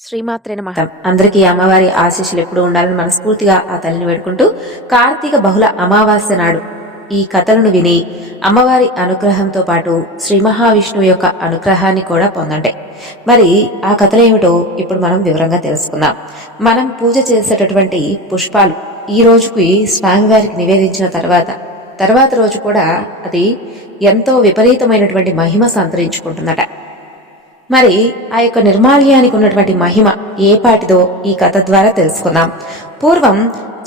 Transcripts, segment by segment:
శ్రీమాత్రే నమః. అందరికీ అమ్మవారి ఆశీస్సులు ఎప్పుడు ఉండాలని మనస్ఫూర్తిగా ఆ తల్లిని వేడుకుంటూ కార్తీక బహుళ అమావాస్య నాడు ఈ కథలను విని అమ్మవారి అనుగ్రహంతో పాటు శ్రీ మహావిష్ణువు యొక్క అనుగ్రహాన్ని కూడా పొందండి. మరి ఆ కథలేమిటో ఇప్పుడు మనం వివరంగా తెలుసుకుందాం. మనం పూజ చేసేటటువంటి పుష్పాలు ఈ రోజుకి స్వామివారికి నివేదించిన తర్వాత రోజు కూడా అది ఎంతో విపరీతమైనటువంటి మహిమ సంతరించుకుంటుందట. మరి ఆ యొక్క నిర్మాల్యానికి ఉన్నటువంటి మహిమ ఏ పాటిదో ఈ కథ ద్వారా తెలుసుకుందాం. పూర్వం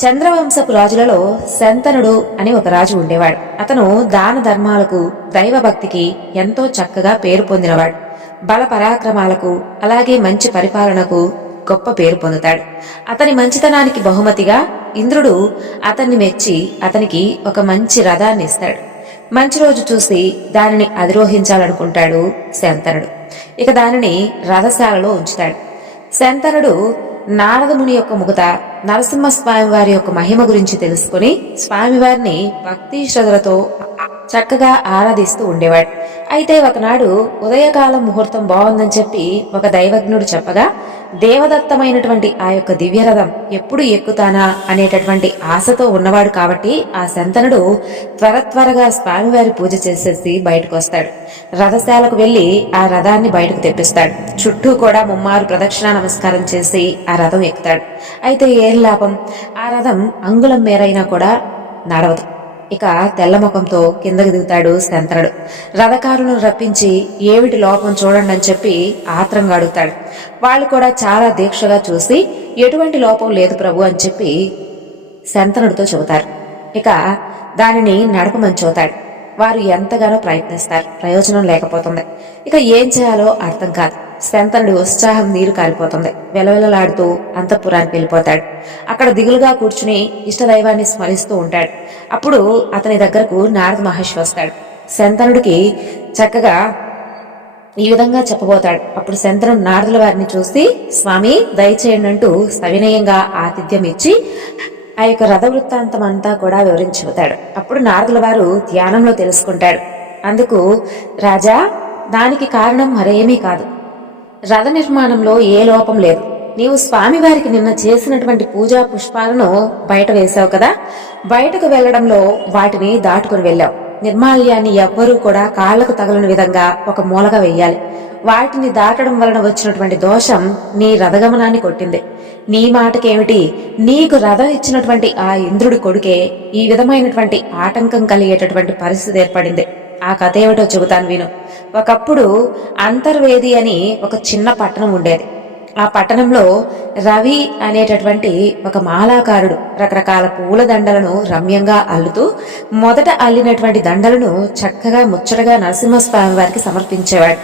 చంద్రవంశపు రాజులలో శంతనుడు అని ఒక రాజు ఉండేవాడు. అతను దాన ధర్మాలకు దైవభక్తికి ఎంతో చక్కగా పేరు పొందినవాడు. బల పరాక్రమాలకు అలాగే మంచి పరిపాలనకు గొప్ప పేరు పొందుతాడు. అతని మంచితనానికి బహుమతిగా ఇంద్రుడు అతన్ని మెచ్చి అతనికి ఒక మంచి రథాన్ని ఇస్తాడు. మంచి రోజు చూసి దానిని అధిరోహించాలనుకుంటాడు శంతనుడు. ఇక దానిని రథశాలలో ఉంచుతాడు. శంతనుడు నారదముని యొక్క ముఖత నరసింహస్వామి వారి యొక్క మహిమ గురించి తెలుసుకుని స్వామివారిని భక్తి శ్రద్ధలతో చక్కగా ఆరాధిస్తూ ఉండేవాడు. అయితే ఒకనాడు ఉదయకాలం ముహూర్తం బాగుందని చెప్పి ఒక దైవజ్ఞుడు చెప్పగా దేవదత్తమైనటువంటి ఆ యొక్క దివ్యరథం ఎప్పుడు ఎక్కుతానా అనేటటువంటి ఆశతో ఉన్నవాడు కాబట్టి ఆ శంతనుడు త్వరగా స్వామివారి పూజ చేసేసి బయటకు వస్తాడు. రథశాలకు వెళ్లి ఆ రథాన్ని బయటకు తెప్పిస్తాడు. చుట్టూ కూడా ముమ్మారు ప్రదక్షిణ నమస్కారం చేసి ఆ రథం ఎక్కుతాడు. అయితే ఏం లాభం, ఆ రథం అంగుళం మేరైనా కూడా నడవదు. ఇక తెల్లముఖంతో కిందకి దిగుతాడు శంతనుడు. రథకారులను రప్పించి ఏమిటి లోపం చూడండి అని చెప్పి ఆత్రంగా అడుగుతాడు. వాళ్ళు కూడా చాలా దీక్షగా చూసి ఎటువంటి లోపం లేదు ప్రభు అని చెప్పి శంతనుడితో చెబుతారు. ఇక దానిని నడపమని చూతాడు. వారు ఎంతగానో ప్రయత్నిస్తారు, ప్రయోజనం లేకపోతుంది. ఇక ఏం చేయాలో అర్థం కాదు. శంతనుడి ఉత్సాహం నీరు కారిపోతుంది. వెలవెలలాడుతూ అంతఃపురానికి వెళ్ళిపోతాడు. అక్కడ దిగులుగా కూర్చుని ఇష్టదైవాన్ని స్మరిస్తూ ఉంటాడు. అప్పుడు అతని దగ్గరకు నారద మహర్షి వస్తాడు. శంతనుడికి చక్కగా ఈ విధంగా చెప్పబోతాడు. అప్పుడు శంతనుడు నారదుల వారిని చూసి స్వామి దయచేయండి అంటూ సవినయంగా ఆతిథ్యం ఇచ్చి ఆ యొక్క రథ వృత్తాంతం అంతా కూడా వివరించుతాడు. అప్పుడు నారదుల వారు ధ్యానంలో తెలుసుకుంటాడు. అందుకు రాజా, దానికి కారణం మరేమీ కాదు. రథ నిర్మాణంలో ఏ లోపం లేదు. నీవు స్వామివారికి నిన్న చేసినటువంటి పూజా పుష్పాలను బయట వేశావు కదా, బయటకు వెళ్లడంలో వాటిని దాటుకుని వెళ్ళావు. నిర్మాల్యాన్ని ఎవ్వరూ కూడా కాళ్లకు తగలని విధంగా ఒక మూలగా వెయ్యాలి. వాటిని దాటడం వలన వచ్చినటువంటి దోషం నీ రథగమనాన్ని కొట్టింది. నీ మాటకేమిటి, నీకు రథం ఇచ్చినటువంటి ఆ ఇంద్రుడి కొడుకే ఈ విధమైనటువంటి ఆటంకం కలిగేటటువంటి పరిస్థితి ఏర్పడింది. ఆ కథ ఏమిటో చెబుతాను విను. ఒకప్పుడు అంతర్వేది అని ఒక చిన్న పట్టణం ఉండేది. ఆ పట్టణంలో రవి అనేటటువంటి ఒక మాలాకారుడు రకరకాల పూల దండలను రమ్యంగా అల్లుతూ మొదట అల్లినటువంటి దండలను చక్కగా ముచ్చటగా నరసింహస్వామి వారికి సమర్పించేవాడు.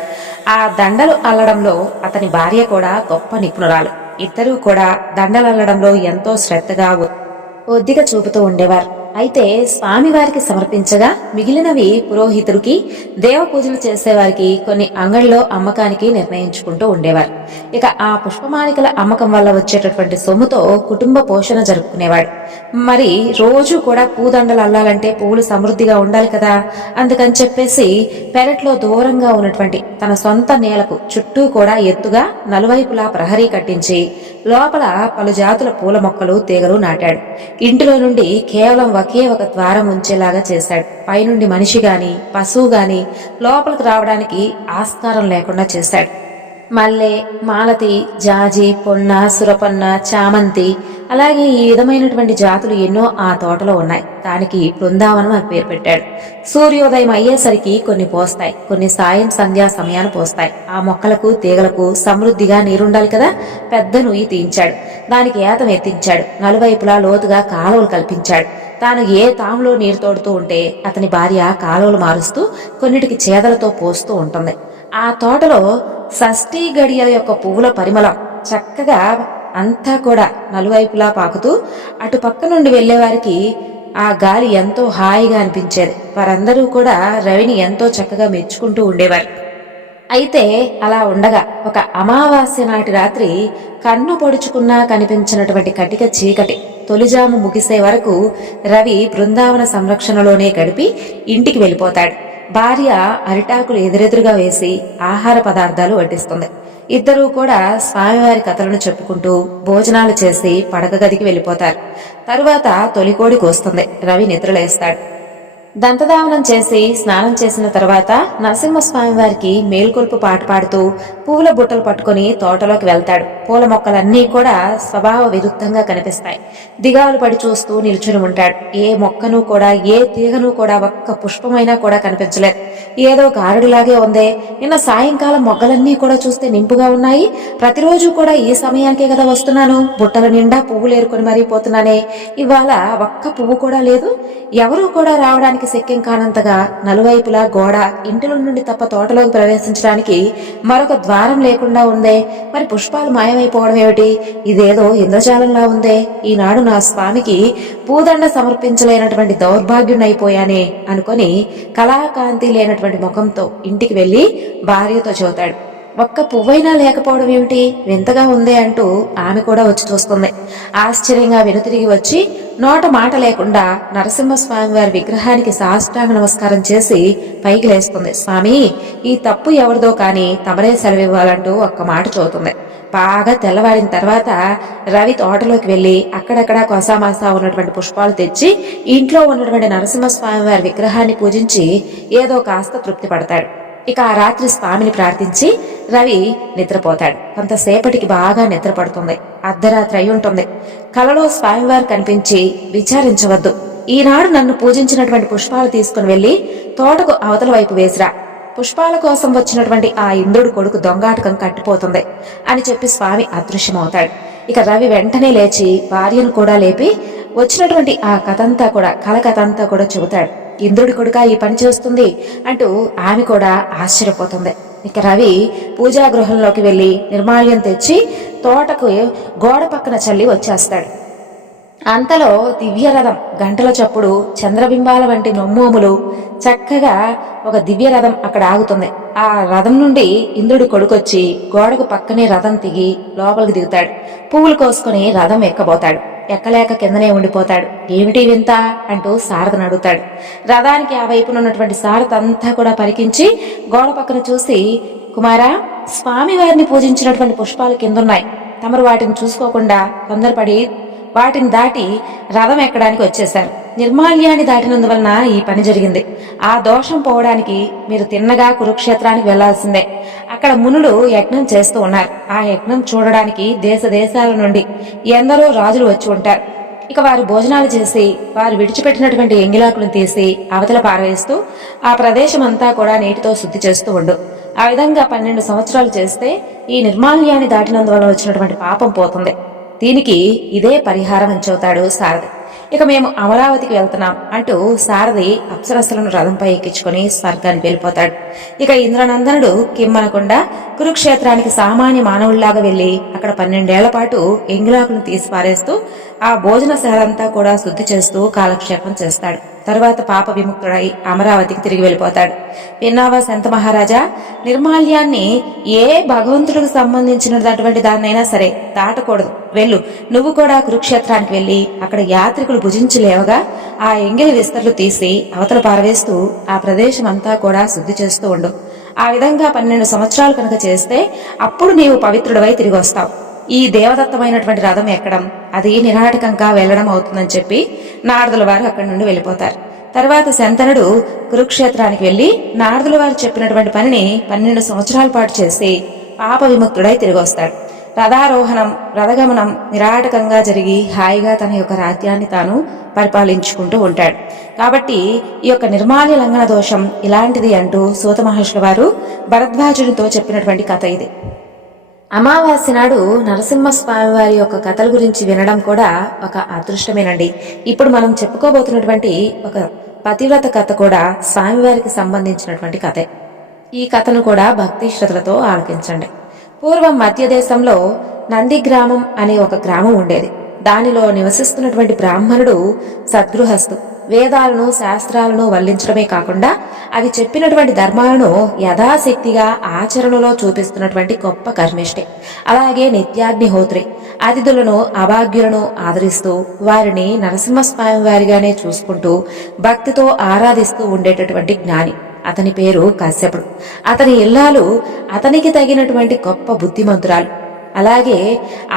ఆ దండలు అల్లడంలో అతని భార్య కూడా గొప్ప నిపుణురాలు. ఇద్దరూ కూడా దండలు అల్లడంలో ఎంతో శ్రద్ధగా ఒద్దిక చూపుతూ ఉండేవారు. అయితే స్వామివారికి సమర్పించగా మిగిలినవి పురోహితుడికి, దేవ పూజలు చేసేవారికి కొన్ని అంగడిలో అమ్మకానికి నిర్ణయించుకుంటూ ఉండేవారు. ఇక ఆ పుష్పమాలికల అమ్మకం వల్ల వచ్చేటటువంటి సొమ్ముతో కుటుంబ పోషణ జరుపుకునేవాడు. మరి రోజు కూడా పూదండలు అల్లాలంటే పువ్వులు సమృద్ధిగా ఉండాలి కదా. అందుకని చెప్పేసి పెరట్లో దూరంగా ఉన్నటువంటి తన సొంత నేలకు చుట్టూ కూడా ఎత్తుగా నలువైపులా ప్రహరీ కట్టించి లోపల పలు జాతుల పూల మొక్కలు తీగలు నాటాడు. ఇంటిలో నుండి కేవలం ఒకే ఒక ద్వారం ఉంచేలాగా చేశాడు. పైనుండి మనిషి గాని పశువు గాని లోపలికి రావడానికి ఆస్కారం లేకుండా చేశాడు. మల్లె, మాలతి, జాజి, పొన్న, సురపన్న, చామంతి అలాగే ఈ విధమైనటువంటి జాతులు ఎన్నో ఆ తోటలో ఉన్నాయి. దానికి బృందావనం అని పేరు పెట్టాడు. సూర్యోదయం అయ్యేసరికి కొన్ని పోస్తాయి, కొన్ని సాయం సంధ్యా సమయాన్ని పోస్తాయి. ఆ మొక్కలకు తీగలకు సమృద్ధిగా నీరుండాలి కదా. పెద్ద నుయ్యి తీయించాడు. దానికి ఏతం ఎత్తించాడు. నలువైపులా లోతుగా కాలువలు కల్పించాడు. తాను ఏ తాములో నీరు తోడుతూ ఉంటే అతని భార్య కాలువలు మారుస్తూ కొన్నిటికి చేదలతో పోస్తూ ఉంటుంది. ఆ తోటలో షష్ఠీ గడియల యొక్క పువ్వుల పరిమళం చక్కగా అంతా కూడా నలువైపులా పాకుతూ అటు పక్క నుండి వెళ్లేవారికి ఆ గాలి ఎంతో హాయిగా అనిపించేది. వారందరూ కూడా రవిని ఎంతో చక్కగా మెచ్చుకుంటూ ఉండేవారు. అయితే అలా ఉండగా ఒక అమావాస్య నాటి రాత్రి కన్ను పొడుచుకున్నా కనిపించినటువంటి కటిక చీకటి తొలిజాము ముగిసే వరకు రవి బృందావన సంరక్షణలోనే గడిపి ఇంటికి వెళ్ళిపోతాడు. భార్య అరిటాకులు ఎదురెదురుగా వేసి ఆహార పదార్థాలు వడ్డిస్తుంది. ఇద్దరూ కూడా స్వామివారి కథలను చెప్పుకుంటూ భోజనాలు చేసి పడక గదికి వెళ్ళిపోతారు. తరువాత తొలికోడి కోస్తుంది. రవి నిద్రలేస్తాడు. దంతధావనం చేసి స్నానం చేసిన తర్వాత నరసింహస్వామి వారికి మేల్కొల్పు పాట పాడుతూ పువ్వుల బుట్టలు పట్టుకుని తోటలోకి వెళ్తాడు. పూల మొక్కలన్నీ కూడా స్వభావ విరుద్ధంగా కనిపిస్తాయి. దిగాలు పడి చూస్తూ నిల్చుని ఉంటాడు. ఏ మొక్కను కూడా ఏ తీగను కూడా ఒక్క పుష్పమైనా కూడా కనిపించలేదు. ఏదో గారుడిలాగే ఉందే. నిన్న సాయంకాలం మొగ్గలన్నీ కూడా చూస్తే నింపుగా ఉన్నాయి. ప్రతిరోజు కూడా ఈ సమయానికే కదా వస్తున్నాను. బుట్టల నిండా పువ్వులు ఏరుకొని మరీ పోతున్నానే. ఇవాళ ఒక్క పువ్వు కూడా లేదు. ఎవరూ కూడా రావడానికి శక్యం కానంతగా నలువైపులా గోడ, ఇంటిలో నుండి తప్ప తోటలోకి ప్రవేశించడానికి మరొక ద్వారం లేకుండా ఉందే. మరి పుష్పాలు మాయమైపోవడం ఏమిటి? ఇదేదో ఇంద్రజాలంలా ఉందే. ఈనాడు నా స్వామికి పూదండ సమర్పించలేనటువంటి దౌర్భాగ్యునైపోయానే అనుకొని కళాకాంతి లేనటువంటి ముఖంతో ఇంటికి వెళ్లి భార్యతో చెబుతాడు. ఒక్క పువ్వైనా లేకపోవడం ఏమిటి, వింతగా ఉందే అంటూ ఆమె కూడా వచ్చి చూస్తుంది. ఆశ్చర్యంగా వెనుతిరిగి వచ్చి నోట మాట లేకుండా నరసింహస్వామి వారి విగ్రహానికి సాష్టాంగ నమస్కారం చేసి పైకి లేస్తుంది. స్వామి, ఈ తప్పు ఎవరిదో కాని తమరే సెలవివ్వాలంటూ ఒక్క మాట చదువుతుంది. బాగా తెల్లవారిన తర్వాత రవి తోటలోకి వెళ్లి అక్కడక్కడ కొసామాసా ఉన్నటువంటి పుష్పాలు తెచ్చి ఇంట్లో ఉన్నటువంటి నరసింహస్వామి వారి విగ్రహాన్ని పూజించి ఏదో కాస్త తృప్తి పడతాడు. ఇక ఆ రాత్రి స్వామిని ప్రార్థించి రవి నిద్రపోతాడు. కొంతసేపటికి బాగా నిద్ర పడుతుంది. అర్ధరాత్రి అయి ఉంటుంది. కలలో స్వామివారు కనిపించి, విచారించవద్దు, ఈనాడు నన్ను పూజించినటువంటి పుష్పాలు తీసుకుని వెళ్లి తోటకు అవతల వైపు వేసిరా. పుష్పాల కోసం వచ్చినటువంటి ఆ ఇంద్రుడు కొడుకు దొంగాటకం కట్టిపోతుంది అని చెప్పి స్వామి అదృశ్యమవుతాడు. ఇక రవి వెంటనే లేచి భార్యను కూడా లేపి వచ్చినటువంటి ఆ కథంతా కూడా కథంతా కూడా చెబుతాడు. ఇంద్రుడి కొడుక ఈ పని చేస్తుంది అంటూ ఆమె కూడా ఆశ్చర్యపోతుంది. ఇక రవి పూజా గృహంలోకి వెళ్లి నిర్మాల్యం తెచ్చి తోటకు గోడ పక్కన చల్లి వచ్చేస్తాడు. అంతలో దివ్యరథం గంటల చప్పుడు, చంద్రబింబాల వంటి నొమ్మోములు చక్కగా ఒక దివ్యరథం అక్కడ ఆగుతుంది. ఆ రథం నుండి ఇంద్రుడి కొడుకొచ్చి గోడకు పక్కనే రథం దిగి లోపలికి దిగుతాడు. పువ్వులు కోసుకుని రథం ఎక్కబోతాడు. ఎక్కలేక కిందనే ఉండిపోతాడు. ఏమిటి వింత అంటూ శారదను అడుగుతాడు. రథానికి ఆ వైపున ఉన్నటువంటి శారద అంతా కూడా పరికించి గోడ పక్కన చూసి, కుమారా, స్వామివారిని పూజించినటువంటి పుష్పాలు కిందున్నాయి. తమరు వాటిని చూసుకోకుండా తొందరపడి వాటిని దాటి రథం ఎక్కడానికి వచ్చేశారు. నిర్మాల్యాన్ని దాటినందువలన ఈ పని జరిగింది. ఆ దోషం పోవడానికి మీరు తిన్నగా కురుక్షేత్రానికి వెళ్లాల్సిందే. అక్కడ మునులు యజ్ఞం చేస్తూ ఉన్నారు. ఆ యజ్ఞం చూడడానికి దేశ దేశాల నుండి ఎందరో రాజులు వచ్చి ఉంటారు. ఇక వారు భోజనాలు చేసి వారు విడిచిపెట్టినటువంటి ఎంగిలాకులను తీసి అవతల పారవేస్తూ ఆ ప్రదేశం అంతా కూడా నీటితో శుద్ధి చేస్తూ ఉండు. ఆ విధంగా 12 సంవత్సరాలు చేస్తే ఈ నిర్మాల్యాన్ని దాటినందువలన వచ్చినటువంటి పాపం పోతుంది. దీనికి ఇదే పరిహారం అని చెబుతాడు సారథి. ఇక మేము అమరావతికి వెళ్తున్నాం అంటూ సారథి అప్సరస్సులను రథంపై ఎక్కించుకుని స్వర్గానికి వెళ్ళిపోతాడు. ఇక ఇంద్రనందనుడు కిమ్మనకుండా కురుక్షేత్రానికి సామాన్య మానవుల్లాగా వెళ్లి అక్కడ 12 ఏళ్ల పాటు ఎంగిలాకులను తీసి పారేస్తూ ఆ భోజనశాలంతా కూడా శుద్ధి చేస్తూ కాలక్షేపం చేస్తాడు. తరువాత పాప విముక్తుడై అమరావతికి తిరిగి వెళ్ళిపోతాడు. విన్నావా సంత మహారాజా, నిర్మాల్యాన్ని ఏ భగవంతుడికి సంబంధించినటువంటి దాన్నైనా సరే దాటకూడదు. వెళ్ళు, నువ్వు కూడా కురుక్షేత్రానికి వెళ్లి అక్కడ యాత్రికులు భుజించలేవగా ఆ ఎంగిలి విస్తర్లు తీసి అవతల పారవేస్తూ ఆ ప్రదేశం అంతా కూడా శుద్ధి చేస్తూ ఉండు. ఆ విధంగా 12 సంవత్సరాలు కనుక చేస్తే అప్పుడు నీవు పవిత్రుడవై తిరిగి వస్తావు. ఈ దేవదత్తమైనటువంటి రథం ఎక్కడం అది నిరాటకంగా వెళ్లడం అవుతుందని చెప్పి నారదుల వారు అక్కడి నుండి వెళ్ళిపోతారు. తర్వాత శంతనుడు కురుక్షేత్రానికి వెళ్లి నారదుల వారు చెప్పినటువంటి పనిని 12 సంవత్సరాల పాటు చేసి పాప విముక్తుడై తిరిగి వస్తాడు. రథారోహణం, రథగమనం నిరాటకంగా జరిగి హాయిగా తన యొక్క రాజ్యాన్ని తాను పరిపాలించుకుంటూ ఉంటాడు. కాబట్టి ఈ యొక్క నిర్మాల్య లంఘన దోషం ఇలాంటిది అంటూ సూత మహర్షుల వారు భరద్వాజునితో చెప్పినటువంటి కథ ఇది. అమావాస్య నాడు నరసింహస్వామి వారి యొక్క కథల గురించి వినడం కూడా ఒక అదృష్టమేనండి. ఇప్పుడు మనం చెప్పుకోబోతున్నటువంటి ఒక పతివ్రత కథ కూడా స్వామివారికి సంబంధించినటువంటి కథే. ఈ కథను కూడా భక్తి శ్రద్ధలతో ఆలకించండి. పూర్వం మధ్య దేశంలో నంది గ్రామం అనే ఒక గ్రామం ఉండేది. దానిలో నివసిస్తున్నటువంటి బ్రాహ్మణుడు సద్గృహస్థు. వేదాలను శాస్త్రాలను వల్లించడమే కాకుండా అవి చెప్పినటువంటి ధర్మాలను యథాశక్తిగా ఆచరణలో చూపిస్తున్నటువంటి గొప్ప కర్మిష్ఠి. అలాగే నిత్యాగ్నిహోత్రి. అతిథులను అభాగ్యులను ఆదరిస్తూ వారిని నరసింహస్వామి వారిగానే చూసుకుంటూ భక్తితో ఆరాధిస్తూ ఉండేటటువంటి జ్ఞాని. అతని పేరు కశ్యపుడు. అతని ఇల్లాలు అతనికి తగినటువంటి గొప్ప బుద్ధిమంతురాలు. అలాగే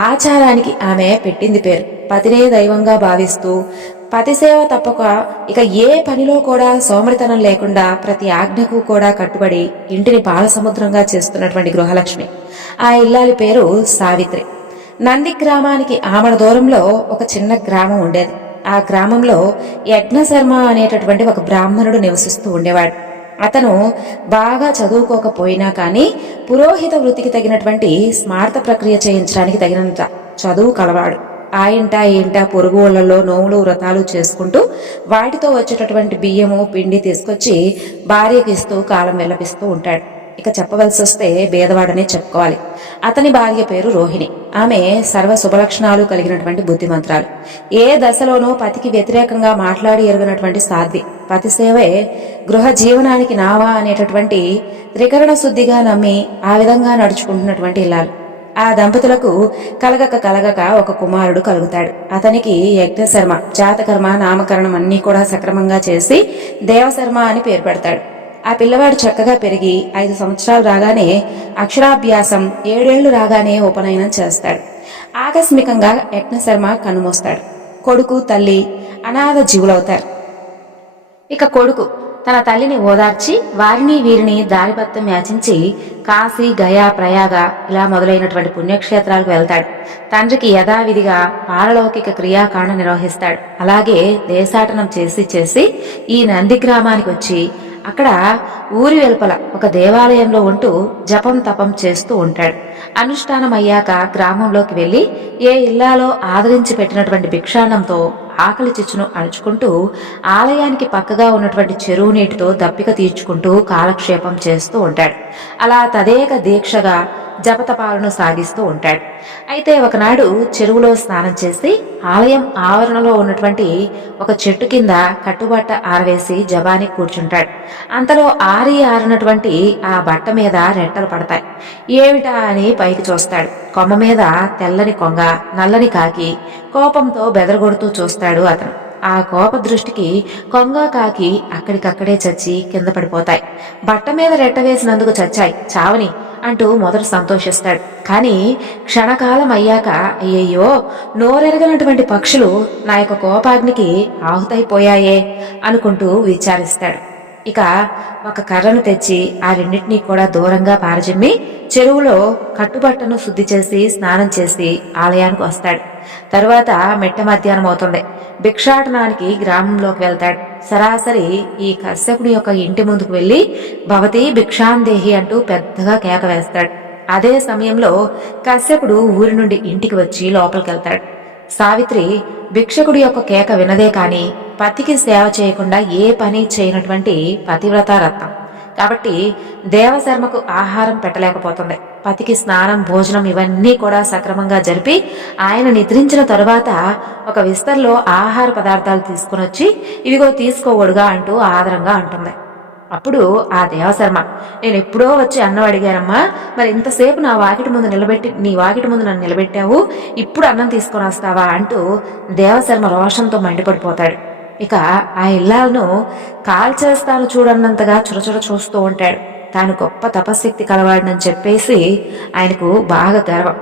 ఆచారానికి ఆమె పెట్టింది పేరు. పతినే దైవంగా భావిస్తూ పతిసేవ తప్పక ఇక ఏ పనిలో కూడా సోమరితనం లేకుండా ప్రతి ఆజ్ఞకు కూడా కట్టుబడి ఇంటిని పాలసముద్రంగా చేస్తున్నటువంటి గృహలక్ష్మి. ఆ ఇల్లాలి పేరు సావిత్రి. నంది గ్రామానికి ఆమడ దూరంలో ఒక చిన్న గ్రామం ఉండేది. ఆ గ్రామంలో యజ్ఞశర్మ అనేటటువంటి ఒక బ్రాహ్మణుడు నివసిస్తూ ఉండేవాడు. అతను బాగా చదువుకోకపోయినా కానీ పురోహిత వృత్తికి తగినటువంటి స్మార్త ప్రక్రియ చేయించడానికి తగినంత చదువు కలవాడు. ఆ ఇంట పొరుగు ఊళ్ళలో నోములు వ్రతాలు చేసుకుంటూ వాటితో వచ్చేటటువంటి బియ్యము పిండి తీసుకొచ్చి భార్యకి ఇస్తూ కాలం వెల్లపిస్తూ ఉంటాడు. ఇక చెప్పవలసి వస్తే భేదవాడనే చెప్పుకోవాలి. అతని భార్య పేరు రోహిణి. ఆమె సర్వ శుభలక్షణాలు కలిగినటువంటి బుద్ధిమంత్రాలు. ఏ దశలోనూ పతికి వ్యతిరేకంగా మాట్లాడి ఎరుగినటువంటి సాధ్వి. పతి సేవే గృహ జీవనానికి నావా అనేటటువంటి త్రికరణ శుద్ధిగా నమ్మి ఆ విధంగా నడుచుకుంటున్నటువంటి ఇల్లాలు. ఆ దంపతులకు కలగక ఒక కుమారుడు కలుగుతాడు. అతనికి యజ్ఞశర్మ జాతకర్మ నామకరణం అన్నీ కూడా సక్రమంగా చేసి దేవశర్మ అని పేరు పెడతాడు. ఆ పిల్లవాడు చక్కగా పెరిగి 5 సంవత్సరాలు రాగానే అక్షరాభ్యాసం, 7 ఏళ్లు రాగానే ఉపనయనం చేస్తాడు. ఆకస్మికంగా యజ్ఞశర్మ కన్నుమూస్తాడు. కొడుకు తల్లి అనాథ జీవులవుతారు. ఇక కొడుకు తన తల్లిని ఓదార్చి వారిని వీరిని దారిపత్తం యాచించి కాశీ, గయా, ప్రయాగ ఇలా మొదలైనటువంటి పుణ్యక్షేత్రాలకు వెళ్తాడు. తండ్రికి యథావిధిగా పారలౌకిక క్రియాకాండ నిర్వహిస్తాడు. అలాగే దేశాటనం చేసి ఈ నంది గ్రామానికి వచ్చి అక్కడ ఊరి వెలుపల ఒక దేవాలయంలో ఉంటూ జపం తపం చేస్తూ ఉంటాడు. అనుష్ఠానం అయ్యాక గ్రామంలోకి వెళ్లి ఏ ఇల్లాలో ఆదరించి పెట్టినటువంటి భిక్షాన్నంతో ఆకలి చిచ్చును అణుచుకుంటూ ఆలయానికి పక్కగా ఉన్నటువంటి చెరువు నీటితో దప్పిక తీర్చుకుంటూ కాలక్షేపం చేస్తూ ఉంటాడు. అలా తదేక దీక్షగా జపతపాలను సాగిస్తూ ఉంటాడు. అయితే ఒకనాడు చెరువులో స్నానం చేసి ఆలయం ఆవరణలో ఉన్నటువంటి ఒక చెట్టు కింద కట్టుబట్ట ఆరవేసి జపానికి కూర్చుంటాడు. అంతలో ఆరినటువంటి ఆ బట్ట మీద రెట్టలు పడతాయి. ఏమిటా అని పైకి చూస్తాడు. కొమ్మ మీద తెల్లని కొంగ, నల్లని కాకి కోపంతో బెదరగొడుతూ చూస్తాడు అతను. ఆ కోప దృష్టికి కొంగ, కాకి అక్కడికక్కడే చచ్చి కింద పడిపోతాయి. బట్ట మీద రెట్ట వేసినందుకు చచ్చాయి, చావని అంటూ మొదట సంతోషిస్తాడు. కానీ క్షణకాలం అయ్యాక అయ్యయ్యో, నోరెరగనటువంటి పక్షులు నా యొక్క కోపాగ్నికి ఆహుతైపోయాయే అనుకుంటూ విచారిస్తాడు. ఇక ఒక కర్రను తెచ్చి ఆ రెండింటినీ కూడా దూరంగా పారజిమ్మి చెరువులో కట్టుబట్టను శుద్ధి చేసి స్నానం చేసి ఆలయానికి వస్తాడు. తరువాత మిట్ట మధ్యాహ్నం అవుతుంది. భిక్షాటనానికి గ్రామంలోకి వెళ్తాడు. సరాసరి ఈ కశ్యపుడి యొక్క ఇంటి ముందుకు వెళ్లి భవతి భిక్షాందేహి అంటూ పెద్దగా కేక వేస్తాడు. అదే సమయంలో కశ్యపుడు ఊరి నుండి ఇంటికి వచ్చి లోపలికెళ్తాడు. సావిత్రి భిక్షకుడి యొక్క కేక వినదే కాని పతికి సేవ చేయకుండా ఏ పని చేయనటువంటి పతివ్రత రత్నం కాబట్టి దేవశర్మకు ఆహారం పెట్టలేకపోతుంది. పతికి స్నానం, భోజనం ఇవన్నీ కూడా సక్రమంగా జరిపి ఆయన నిద్రించిన తరువాత ఒక విస్తర్లో ఆహార పదార్థాలు తీసుకుని వచ్చి ఇవిగో తీసుకోవడుగా అంటూ ఆదరంగా అంటుంది. అప్పుడు ఆ దేవశర్మ, నేను ఎప్పుడో వచ్చి అన్నం అడిగానమ్మా, మరి ఇంతసేపు నీ వాకిటి ముందు నన్ను నిలబెట్టావు, ఇప్పుడు అన్నం తీసుకొని వస్తావా అంటూ దేవశర్మ రోషంతో మండిపడిపోతాడు. ఇక ఆ ఇల్లాలను కాల్చేస్తాను చూడన్నంతగా చురచుర చూస్తూ ఉంటాడు. తాను గొప్ప తపశక్తి కలవాడనని చెప్పేసి ఆయనకు బాగా గర్వం.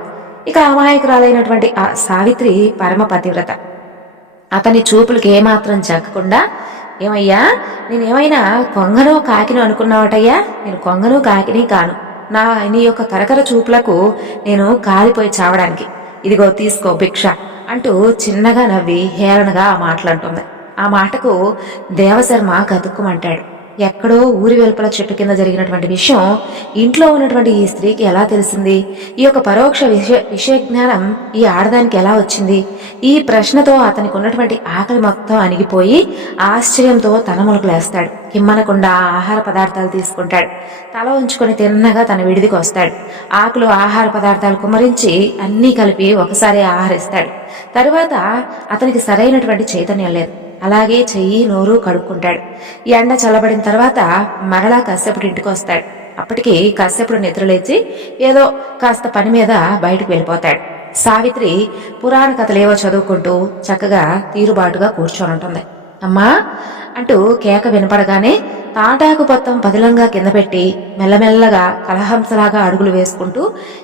ఇక అమాయకురాలైనటువంటి ఆ సావిత్రి పరమ పతివ్రత. అతని చూపులకి ఏమాత్రం జగ్గకుండా, ఏమయ్యా, నేనేమైనా కొంగనో కాకినో అనుకున్నావటయ్యా? నేను కొంగను కాకిని కాను. నీ యొక్క కరకర చూపులకు నేను కాలిపోయి చావడానికి. ఇదిగో తీసుకో భిక్ష అంటూ చిన్నగా నవ్వి హేళనగా ఆ మాటలంటుంది. ఆ మాటకు దేవశర్మ గతుక్కుమంటాడు. ఎక్కడో ఊరి వెలుపల చెట్టు కింద జరిగినటువంటి విషయం ఇంట్లో ఉన్నటువంటి ఈ స్త్రీకి ఎలా తెలిసింది? ఈ యొక్క పరోక్ష విషయ జ్ఞానం ఈ ఆడదానికి ఎలా వచ్చింది? ఈ ప్రశ్నతో అతనికి ఉన్నటువంటి ఆకలి మొత్తం అణిగిపోయి ఆశ్చర్యంతో తలములకులేస్తాడు. కిమ్మనకుండా ఆహార పదార్థాలు తీసుకుంటాడు. తల ఉంచుకొని తిన్నగా తన విడిదికి వస్తాడు. ఆకులు ఆహార పదార్థాలు కుమ్మరించి అన్నీ కలిపి ఒకసారి ఆహరిస్తాడు. తరువాత అతనికి సరైనటువంటి చైతన్యం లేదు. అలాగే చెయ్యి నోరు కడుక్కుంటాడు. ఎండ చల్లబడిన తర్వాత మరలా కశ్యపుడి ఇంటికి వస్తాడు. అప్పటికి కశ్యపుడు నిద్రలేచి ఏదో కాస్త పని మీద బయటకు వెళ్ళిపోతాడు. సావిత్రి పురాణ కథలేవో చదువుకుంటూ చక్కగా తీరుబాటుగా కూర్చొని ఉంటుంది. అమ్మా అంటూ కేక వినపడగానే తాటాకు పత్తం పదిలంగా కింద పెట్టి మెల్లమెల్లగా కలహంసలాగా అడుగులు వేసుకుంటూ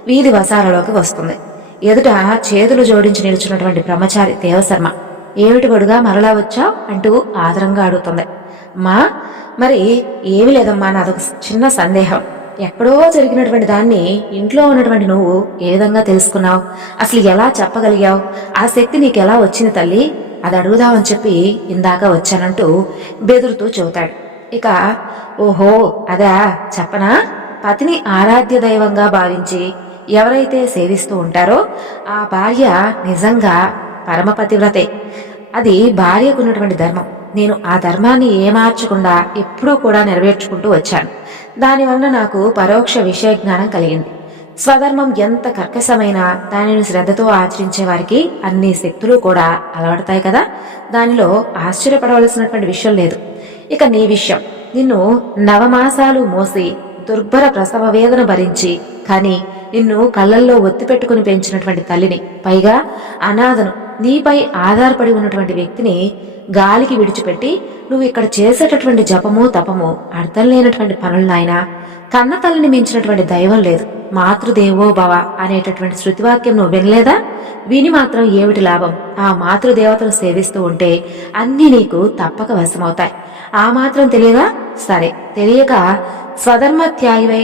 వీధి వసారలోకి వస్తుంది. ఎదుట చేతులు జోడించి నిలుచున్నటువంటి బ్రహ్మచారి దేవశర్మ ఏమిటి బడుగా మరలా వచ్చావు అంటూ ఆదరంగా అడుగుతుంది. మా మరి ఏమి లేదమ్మా, నాదొక చిన్న సందేహం. ఎక్కడో జరిగినటువంటి దాన్ని ఇంట్లో ఉన్నటువంటి నువ్వు ఏ విధంగా తెలుసుకున్నావు? అసలు ఎలా చెప్పగలిగావు? ఆ శక్తి నీకెలా వచ్చింది తల్లి? అది అడుగుదామని చెప్పి ఇందాక వచ్చానంటూ బెదురుతూ చెబుతాడు. ఇక ఓహో అదా, చెప్పనా? పతిని ఆరాధ్య దైవంగా భావించి ఎవరైతే సేవిస్తూ ఉంటారో ఆ భార్య నిజంగా పరమపతివ్రతే. అది భార్యకున్నటువంటి ధర్మం. నేను ఆ ధర్మాన్ని ఏమార్చకుండా ఎప్పుడూ కూడా నెరవేర్చుకుంటూ వచ్చాను. దానివల్ల నాకు పరోక్ష విషయ జ్ఞానం కలిగింది. స్వధర్మం ఎంత కర్కశమైనా దానిని శ్రద్ధతో ఆచరించే వారికి అన్ని శక్తులు కూడా అలవడతాయి కదా. దానిలో ఆశ్చర్యపడవలసినటువంటి విషయం లేదు. ఇక నీ విషయం, నిన్ను నవమాసాలు మోసి దుర్భర ప్రసవ వేదన భరించి కానీ నిన్ను కళ్ళల్లో ఒత్తి పెట్టుకుని పెంచినటువంటి తల్లిని, పైగా అనాథను, నీపై ఆధారపడి ఉన్నటువంటి వ్యక్తిని గాలికి విడిచిపెట్టి నువ్వు ఇక్కడ చేసేటటువంటి జపము తపము అర్థం లేనటువంటి పనులు నాయనా. కన్న తల్లిని మించినటువంటి దైవం లేదు. మాతృదేవో భవ అనేటటువంటి శృతివాక్యం నువ్వు వినలేదా? విని మాత్రం ఏమిటి లాభం? ఆ మాతృదేవతను సేవిస్తూ ఉంటే అన్నీ నీకు తప్పక వశమవుతాయి. ఆ మాత్రం తెలియదా? సరే, తెలియక స్వధర్మ త్యాగివై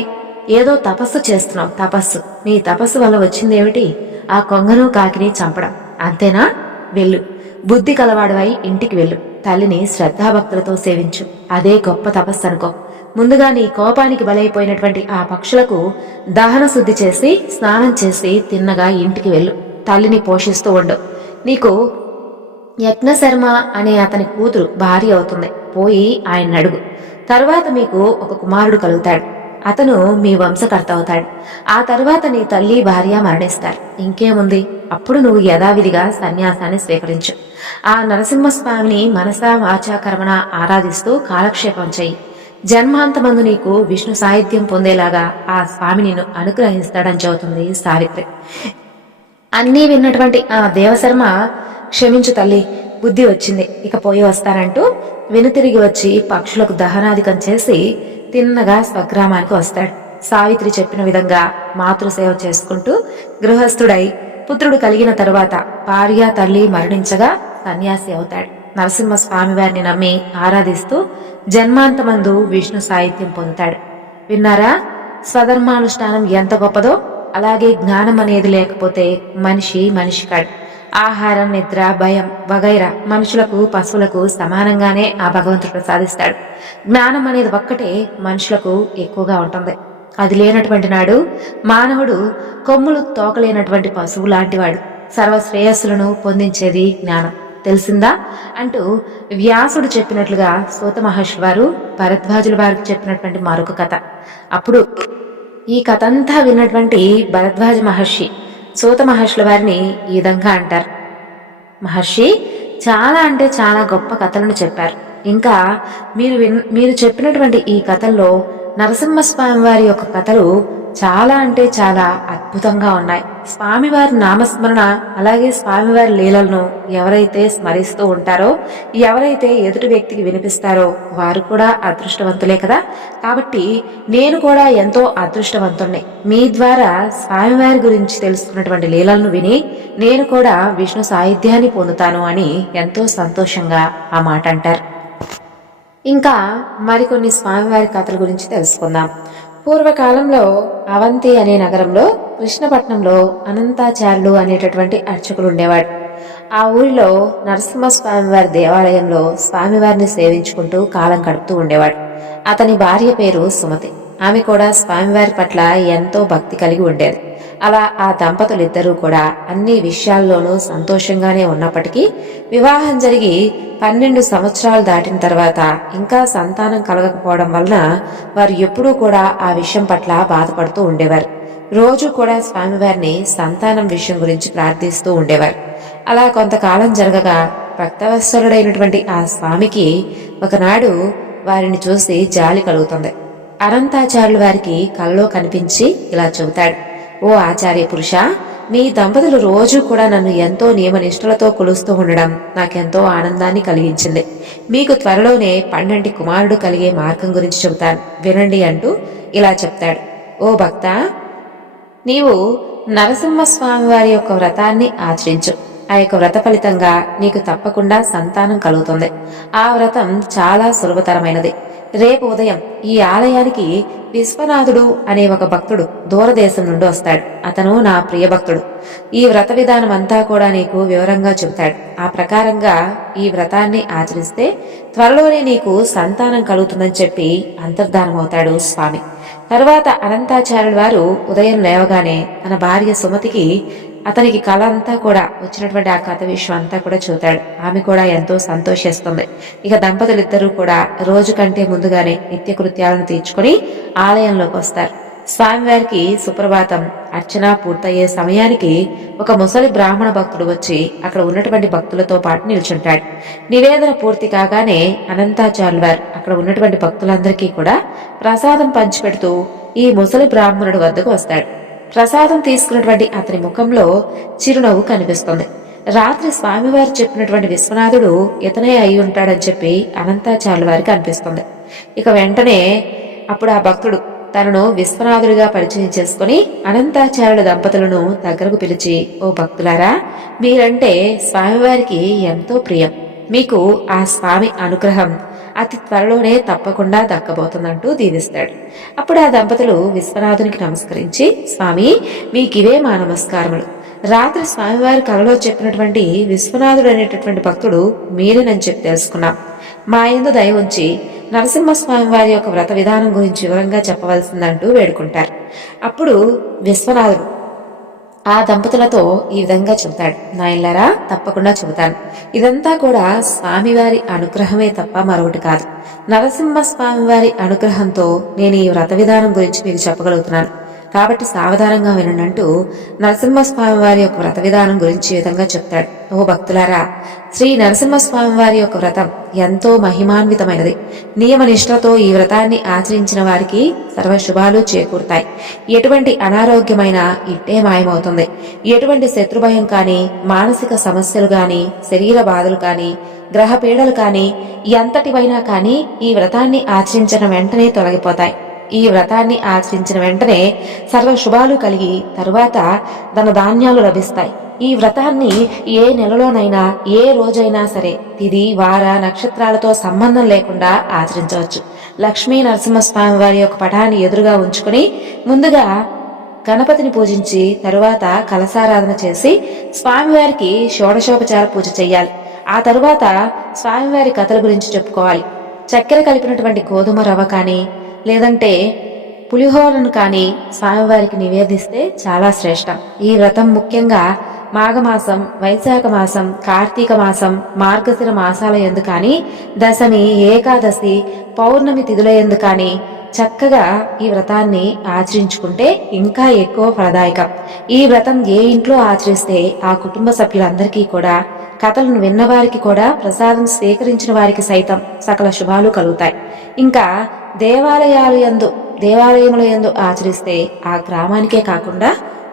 ఏదో తపస్సు చేస్తున్నావు. తపస్సు, నీ తపస్సు వల్ల వచ్చిందేమిటి? ఆ కొంగను కాకిని చంపడం, అంతేనా? వెళ్ళు, బుద్ధి కలవాడివై ఇంటికి వెళ్ళు. తల్లిని శ్రద్ధాభక్తులతో సేవించు. అదే గొప్ప తపస్సు అనుకో. ముందుగా నీ కోపానికి బలైపోయినటువంటి ఆ పక్షులకు దహన శుద్ధి చేసి స్నానం చేసి తిన్నగా ఇంటికి వెళ్ళు. తల్లిని పోషిస్తూ ఉండు. నీకు యజ్ఞశర్మ అనే అతని కూతురు భార్య అవుతుంది. పోయి ఆయన అడుగు. తరువాత మీకు ఒక కుమారుడు కలుగుతాడు. అతను మీ వంశకర్త అవుతాడు. ఆ తర్వాత నీ తల్లి భార్య మరణిస్తారు. ఇంకేముంది? అప్పుడు నువ్వు యథావిధిగా సన్యాసాన్ని స్వీకరించు. ఆ నరసింహస్వామిని మనసా వాచా కర్మణ ఆరాధిస్తూ కాలక్షేపం చెయ్యి. జన్మాంతమందు నీకు విష్ణు సాహిత్యం పొందేలాగా ఆ స్వామి నిన్ను అనుగ్రహిస్తాడని చెబుతుంది సావిత్రి. అన్నీ విన్నటువంటి ఆ దేవశర్మ, క్షమించు తల్లి, బుద్ధి వచ్చింది, ఇక పోయి వస్తానంటూ వెనుతిరిగి వచ్చి పక్షులకు దహనాధికం చేసి తిన్నగా స్వగ్రామానికి వస్తాడు. సావిత్రి చెప్పిన విధంగా మాతృసేవ చేసుకుంటూ గృహస్థుడై పుత్రుడు కలిగిన తరువాత భార్య తల్లి మరణించగా సన్యాసి అవుతాడు. నరసింహస్వామి వారిని నమ్మి ఆరాధిస్తూ జన్మాంతమందు విష్ణు సాహిత్యం పొందుతాడు. విన్నారా? స్వధర్మానుష్ఠానం ఎంత గొప్పదో. అలాగే జ్ఞానం అనేది లేకపోతే మనిషి కాడు. ఆహారం, నిద్ర, భయం వగైరా మనుషులకు పశువులకు సమానంగానే ఆ భగవంతుడు ప్రసాదిస్తాడు. జ్ఞానం అనేది ఒక్కటే మనుషులకు ఎక్కువగా ఉంటుంది. అది లేనటువంటి నాడు మానవుడు కొమ్ములు తోకలేనటువంటి పశువు లాంటివాడు. సర్వశ్రేయస్సులను పొందించేది జ్ఞానం, తెలిసిందా అంటూ వ్యాసుడు చెప్పినట్లుగా సూత మహర్షి వారు భరద్వాజుల వారికి చెప్పినటువంటి మరొక కథ. అప్పుడు ఈ కథ అంతా విన్నటువంటి భరద్వాజ మహర్షి సూత మహర్షుల వారిని ఈ విధంగా అంటారు. మహర్షి, చాలా అంటే చాలా గొప్ప కథలను చెప్పారు. ఇంకా మీరు చెప్పినటువంటి ఈ కథల్లో నరసింహస్వామి వారి యొక్క కథలు చాలా అంటే చాలా అద్భుతంగా ఉన్నాయి. స్వామివారి నామస్మరణ అలాగే స్వామివారి లీలలను ఎవరైతే స్మరిస్తూ ఉంటారో, ఎవరైతే ఎదుటి వ్యక్తికి వినిపిస్తారో వారు కూడా అదృష్టవంతులే కదా. కాబట్టి నేను కూడా ఎంతో అదృష్టవంతుణ్ణి. మీ ద్వారా స్వామివారి గురించి తెలుసుకున్నటువంటి లీలలను విని నేను కూడా విష్ణు సాహిత్యాన్ని పొందుతాను అని ఎంతో సంతోషంగా ఆ మాట అంటారు. ఇంకా మరికొన్ని స్వామివారి కథల గురించి తెలుసుకుందాం. పూర్వకాలంలో అవంతి అనే నగరంలో కృష్ణపట్నంలో అనంతాచార్యులు అనేటటువంటి అర్చకులు ఉండేవాడు. ఆ ఊరిలో నరసింహస్వామివారి దేవాలయంలో స్వామివారిని సేవించుకుంటూ కాలం గడుపుతూ ఉండేవాడు. అతని భార్య పేరు సుమతి. ఆమె కూడా స్వామివారి పట్ల ఎంతో భక్తి కలిగి ఉండేది. అలా ఆ దంపతులిద్దరూ కూడా అన్ని విషయాల్లోనూ సంతోషంగానే ఉన్నప్పటికీ వివాహం జరిగి 12 సంవత్సరాలు దాటిన తర్వాత ఇంకా సంతానం కలగకపోవడం వలన వారు ఎప్పుడూ కూడా ఆ విషయం పట్ల బాధపడుతూ ఉండేవారు. రోజు కూడా స్వామివారిని సంతానం విషయం గురించి ప్రార్థిస్తూ ఉండేవారు. అలా కొంతకాలం జరగగా భక్తవత్సలుడైనటువంటి ఆ స్వామికి ఒకనాడు వారిని చూసి జాలి కలుగుతుంది. అనంతాచార్యుల వారికి కలలో కనిపించి ఇలా చెబుతాడు. ఓ ఆచార్య పురుష, మీ దంపతులు రోజూ కూడా నన్ను ఎంతో నియమనిష్టలతో కొలుస్తూ ఉండడం నాకెంతో ఆనందాన్ని కలిగించింది. మీకు త్వరలోనే 12 కుమారుడు కలిగే మార్గం గురించి చెబుతాను, వినండి అంటూ ఇలా చెప్తాడు. ఓ భక్త, నీవు నరసింహస్వామి వారి యొక్క వ్రతాన్ని ఆచరించు. ఆ యొక్క వ్రత ఫలితంగా నీకు తప్పకుండా సంతానం కలుగుతుంది. ఆ వ్రతం చాలా సులభతరమైనది. రేపు ఉదయం ఈ ఆలయానికి విశ్వనాథుడు అనే ఒక భక్తుడు దూరదేశం నుండి వస్తాడు. అతను నా ప్రియ భక్తుడు. ఈ వ్రత విధానం అంతా కూడా నీకు వివరంగా చెబుతాడు. ఆ ప్రకారంగా ఈ వ్రతాన్ని ఆచరిస్తే త్వరలోనే నీకు సంతానం కలుగుతుందని చెప్పి అంతర్ధానమవుతాడు స్వామి. తరువాత అనంతాచార్యుల వారు ఉదయం లేవగానే తన భార్య సుమతికి అతనికి కళ అంతా కూడా వచ్చినటువంటి ఆ కథ విషయం అంతా కూడా చూతాడు. ఆమె కూడా ఎంతో సంతోషిస్తుంది. ఇక దంపతులిద్దరూ కూడా రోజు కంటే ముందుగానే నిత్యకృత్యాలను తీర్చుకొని ఆలయంలోకి వస్తారు. స్వామివారికి సుప్రభాతం అర్చన పూర్తయ్యే సమయానికి ఒక ముసలి బ్రాహ్మణ భక్తుడు వచ్చి అక్కడ ఉన్నటువంటి భక్తులతో పాటు నిల్చుంటాడు. నివేదన పూర్తి కాగానే అనంతాచార్యుల వారు అక్కడ ఉన్నటువంటి భక్తులందరికీ కూడా ప్రసాదం పంచిపెడుతూ ఈ ముసలి బ్రాహ్మణుడి వద్దకు వస్తాడు. ప్రసాదం తీసుకున్నటువంటి అతని ముఖంలో చిరునవ్వు కనిపిస్తుంది. రాత్రి స్వామివారు చెప్పినటువంటి విశ్వనాథుడు ఇతనే అయి ఉంటాడని చెప్పి అనంతాచార్యుల వారికి అనిపిస్తుంది. ఇక వెంటనే అప్పుడు ఆ భక్తుడు తనను విశ్వనాథుడిగా పరిచయం చేసుకుని అనంతాచార్యుల దంపతులను దగ్గరకు పిలిచి, ఓ భక్తులారా, మీరంటే స్వామివారికి ఎంతో ప్రియం. మీకు ఆ స్వామి అనుగ్రహం అతి త్వరలోనే తప్పకుండా దక్కబోతుందంటూ దీవిస్తాడు. అప్పుడు ఆ దంపతులు విశ్వనాథునికి నమస్కరించి, స్వామి, మీకివే మా నమస్కారములు. రాత్రి స్వామివారి కలలో చెప్పినటువంటి విశ్వనాథుడు అనేటటువంటి భక్తుడు మీరేనని చెప్పి తెలుసుకున్నాం. మా యందు దయ ఉంచి నరసింహస్వామి వారి యొక్క వ్రత విధానం గురించి వివరంగా చెప్పవలసిందంటూ వేడుకుంటారు. అప్పుడు విశ్వనాథుడు ఆ దంపతులతో ఈ విధంగా చెబుతాడు. నాయనలారా, తప్పకుండా చెబుతాను. ఇదంతా కూడా స్వామివారి అనుగ్రహమే తప్ప మరొకటి కాదు. నరసింహస్వామివారి అనుగ్రహంతో నేను ఈ వ్రత విధానం గురించి మీకు చెప్పగలుగుతున్నాను. కాబట్టి సావధానంగా వినండంటూ నరసింహస్వామి వారి యొక్క వ్రత విధానం గురించి ఈ విధంగా చెప్తాడు. ఓ భక్తులారా, శ్రీ నరసింహస్వామి వారి యొక్క వ్రతం ఎంతో మహిమాన్వితమైనది. నియమనిష్టతో ఈ వ్రతాన్ని ఆచరించిన వారికి సర్వశుభాలు చేకూరుతాయి. ఎటువంటి అనారోగ్యమైన ఇట్టే మాయమవుతుంది. ఎటువంటి శత్రుభయం కానీ, మానసిక సమస్యలు కానీ, శరీర బాధలు కానీ, గ్రహ పీడలు కానీ ఎంతటివైనా కానీ ఈ వ్రతాన్ని ఆచరించిన వెంటనే తొలగిపోతాయి. ఈ వ్రతాన్ని ఆచరించిన వెంటనే సర్వ శుభాలు కలిగి తరువాత ధనధాన్యాలు లభిస్తాయి. ఈ వ్రతాన్ని ఏ నెలలోనైనా ఏ రోజైనా సరే తిది వార నక్షత్రాలతో సంబంధం లేకుండా ఆచరించవచ్చు. లక్ష్మీ నరసింహస్వామి వారి యొక్క పటాన్ని ఎదురుగా ఉంచుకుని ముందుగా గణపతిని పూజించి తరువాత కలశారాధన చేసి స్వామివారికి షోడశోపచార పూజ చెయ్యాలి. ఆ తరువాత స్వామివారి కథల గురించి చెప్పుకోవాలి. చక్కెర కలిపినటువంటి గోధుమ రవ్వ కానీ లేదంటే పులిహోరను కానీ స్వామివారికి నివేదిస్తే చాలా శ్రేష్టం. ఈ వ్రతం ముఖ్యంగా మాఘమాసం, వైశాఖ మాసం, కార్తీక మాసం, మార్గశిర మాసాల యందు కానీ, దశమి, ఏకాదశి, పౌర్ణమి తిథుల యందు కానీ చక్కగా ఈ వ్రతాన్ని ఆచరించుకుంటే ఇంకా ఎక్కువ ఫలదాయకం. ఈ వ్రతం ఏ ఇంట్లో ఆచరిస్తే ఆ కుటుంబ సభ్యులందరికీ కూడా, కథలను విన్నవారికి కూడా, ప్రసాదం స్వీకరించిన వారికి సైతం సకల శుభాలు కలుగుతాయి. ఇంకా దేవాలయముల యందు ఆచరిస్తే ఆ గ్రామానికే కాకుండా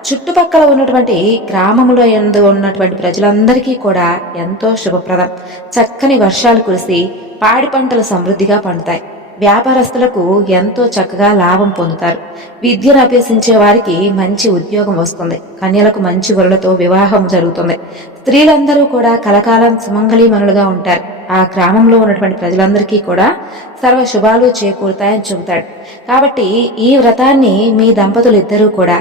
చుట్టుపక్కల ఉన్నటువంటి గ్రామముల యందు ఉన్నటువంటి ప్రజలందరికీ కూడా ఎంతో శుభప్రదం. చక్కని వర్షాలు కురిసి పాడి పంటలు సమృద్ధిగా పండుతాయి. వ్యాపారస్తులకు ఎంతో చక్కగా లాభం పొందుతారు. విద్యను అభ్యసించే వారికి మంచి ఉద్యోగం వస్తుంది. కన్యలకు మంచి వరులతో వివాహం జరుగుతుంది. స్త్రీలందరూ కూడా కలకాలం సుమంగళీమణులుగా ఉంటారు. ఆ గ్రామంలో ఉన్నటువంటి ప్రజలందరికీ కూడా సర్వ శుభాలు చేకూరుతాయని చెబుతాడు. కాబట్టి ఈ వ్రతాన్ని మీ దంపతులు ఇద్దరూ కూడా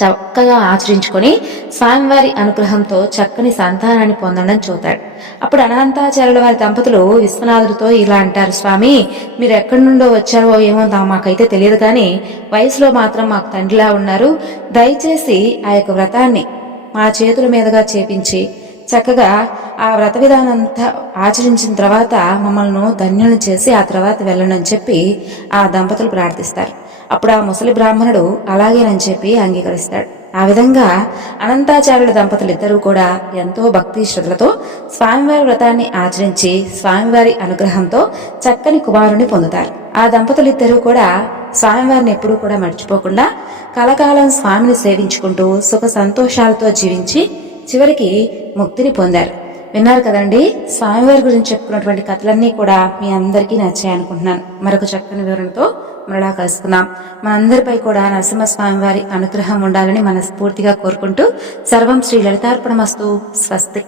చక్కగా ఆచరించుకొని స్వామివారి అనుగ్రహంతో చక్కని సంతానాన్ని పొందడం చూతాడు. అప్పుడు అనంతాచార్యుల వారి దంపతులు విశ్వనాథుడితో ఇలా అంటారు, స్వామి, మీరు ఎక్కడి నుండో వచ్చారో ఏమో మాకైతే తెలియదు, కానీ వయసులో మాత్రం మాకు తండ్రిలా ఉన్నారు. దయచేసి ఆ యొక్క వ్రతాన్ని మా చేతుల మీదుగా చేపించి చక్కగా ఆ వ్రత విధానంతా ఆచరించిన తర్వాత మమ్మల్ని ధన్యులను చేసి ఆ తర్వాత వెళ్ళనని చెప్పి ఆ దంపతులు ప్రార్థిస్తారు. అప్పుడు ఆ ముసలి బ్రాహ్మణుడు అలాగేనని చెప్పి అంగీకరిస్తాడు. ఆ విధంగా అనంతాచార్యుల దంపతులు ఇద్దరూ కూడా ఎంతో భక్తి శ్రద్ధలతో స్వామివారి వ్రతాన్ని ఆచరించి స్వామివారి అనుగ్రహంతో చక్కని కుమారుని పొందుతారు. ఆ దంపతులిద్దరూ కూడా స్వామివారిని ఎప్పుడూ కూడా మర్చిపోకుండా కలకాలం స్వామిని సేవించుకుంటూ సుఖ సంతోషాలతో జీవించి చివరికి ముక్తిని పొందారు. విన్నారు కదండి, స్వామివారి గురించి చెప్పుకున్నటువంటి కథలన్నీ కూడా మీ అందరికీ నచ్చాయి అనుకుంటున్నాను. మరొక చక్కని వివరణతో మరలా కలుసుకుందాం. మనందరిపై కూడా నరసింహస్వామి వారి అనుగ్రహం ఉండాలని మనస్ఫూర్తిగా కోరుకుంటూ సర్వం శ్రీ లలితార్పణమస్తు. స్వస్తి.